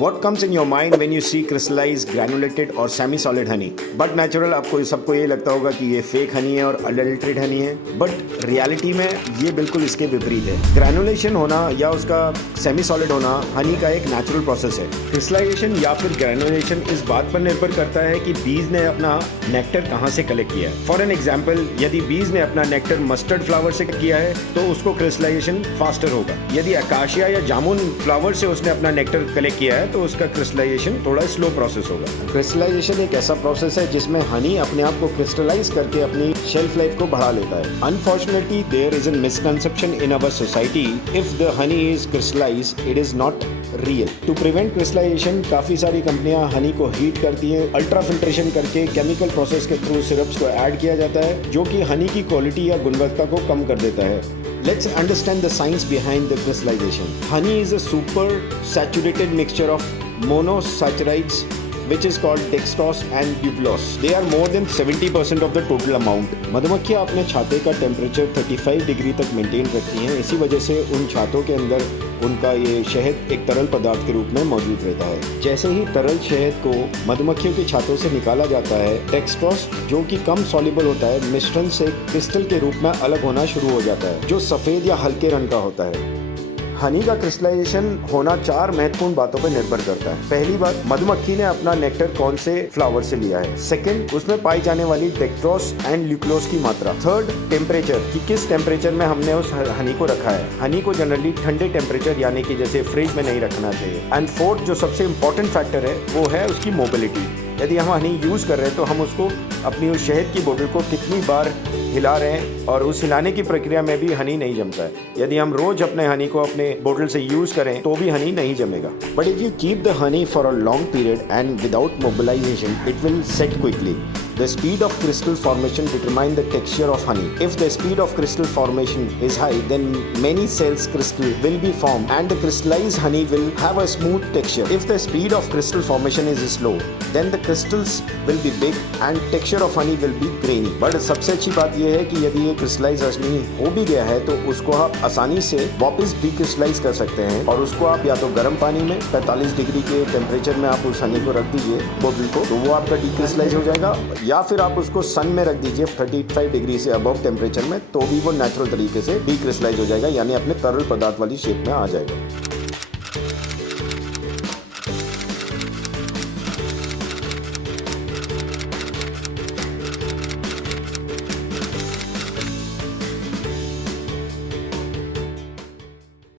What comes in your mind when you see crystallized, granulated और semi solid honey? But natural आपको सबको ये लगता होगा कि ये फेक हनी है और अडल्ट्रेटेड हनी है, बट रियलिटी में ये बिल्कुल इसके विपरीत है। ग्रैनुलेशन होना या उसका सेमी सॉलिड होना हनी का एक नेचुरल प्रोसेस है। क्रिस्टलाइजेशन या फिर ग्रैनुलेशन इस बात पर निर्भर करता है कि बीज ने अपना नेक्टर कहाँ से कलेक्ट किया है। फॉर एन एग्जाम्पल, यदि बीज ने अपना नेक्टर मस्टर्ड फ्लावर से किया है तो उसको क्रिस्टलाइजेशन फास्टर होगा। यदि अकाशिया या जामुन फ्लावर से उसने अपना नेक्टर कलेक्ट किया है तो उसका क्रिस्टलाइजेशन थोड़ा स्लो प्रोसेस होगा। क्रिस्टलाइजेशन एक ऐसा प्रोसेस है जिसमें हनी अपने आप को क्रिस्टलाइज करके अपनी शेल्फ लाइफ को बढ़ा लेता है। Unfortunately there is an misconception in our society, if the honey is crystallised it is not real. To prevent crystallisation काफी सारी कंपनियां हनी को हीट करती है, अल्ट्रा फिल्ट्रेशन करके केमिकल प्रोसेस के थ्रू सिरप्स को ऐड किया जाता है जो कि हनी की क्वालिटी या गुणवत्ता को कम कर देता है। Let's understand the science behind the crystallization. Honey is a super saturated mixture of monosaccharides which is called dextrose and glucose. They are more than 70% of the total amount. मधुमक्खियाँ अपने छाते का टेम्परेचर 35 डिग्री तक maintain रखती हैं। इसी वजह से उन छातों के अंदर उनका ये शहद एक तरल पदार्थ के रूप में मौजूद रहता है। जैसे ही तरल शहद को मधुमक्खियों के छातों से निकाला जाता है, डेक्सट्रोस जो कि कम सॉल्युबल होता है मिश्रण से क्रिस्टल के रूप में अलग होना शुरू हो जाता है जो सफ़ेद या हल्के रंग का होता है। हनी का क्रिस्टलाइजेशन होना 4 महत्वपूर्ण बातों पर निर्भर करता है। पहली बात, मधुमक्खी ने अपना नेक्टर कौन से फ्लावर से लिया है। सेकंड, उसमें पाई जाने वाली डेक्ट्रोस एंड ल्यूक्लोज की मात्रा। थर्ड, टेम्परेचर कि किस टेम्परेचर में हमने उस हनी को रखा है। हनी को जनरली ठंडे टेम्परेचर यानी कि जैसे फ्रिज में नहीं रखना चाहिए। एंड फोर्थ, जो सबसे इम्पोर्टेंट फैक्टर है वो है उसकी मोबिलिटी। यदि हम हनी यूज़ कर रहे हैं तो हम उसको अपनी उस शहद की बोतल को कितनी बार हिला रहे हैं, और उस हिलाने की प्रक्रिया में भी हनी नहीं जमता है। यदि हम रोज अपने हनी को अपने बोतल से यूज़ करें तो भी हनी नहीं जमेगा। But if you keep the honey for a long period and without mobilisation it will set quickly. The speed of crystal formation determine the texture of honey. If the speed of crystal formation is high, then many cells crystal will be formed and the crystallized honey will have a smooth texture. If the speed of crystal formation is slow, then the crystals will be big and texture of honey will be grainy. But सबसे अच्छी बात यह है कि यदि ये crystallized honey हो भी गया है तो उसको आप आसानी से वापस डिक्रिस्टलाइज कर सकते हैं, और उसको आप या तो गर्म पानी में 45 डिग्री के टेम्परेचर में आप उस हनी को रख दीजिए बोतल को, तो वो आपका डिक्रिस्टलाइज हो जाएगा, या फिर आप उसको सन में रख दीजिए 35 डिग्री से अबव टेम्परेचर में, तो भी वो नेचुरल तरीके से डीक्रिस्टलाइज हो जाएगा, यानी अपने तरल पदार्थ वाली शेप में आ जाएगा।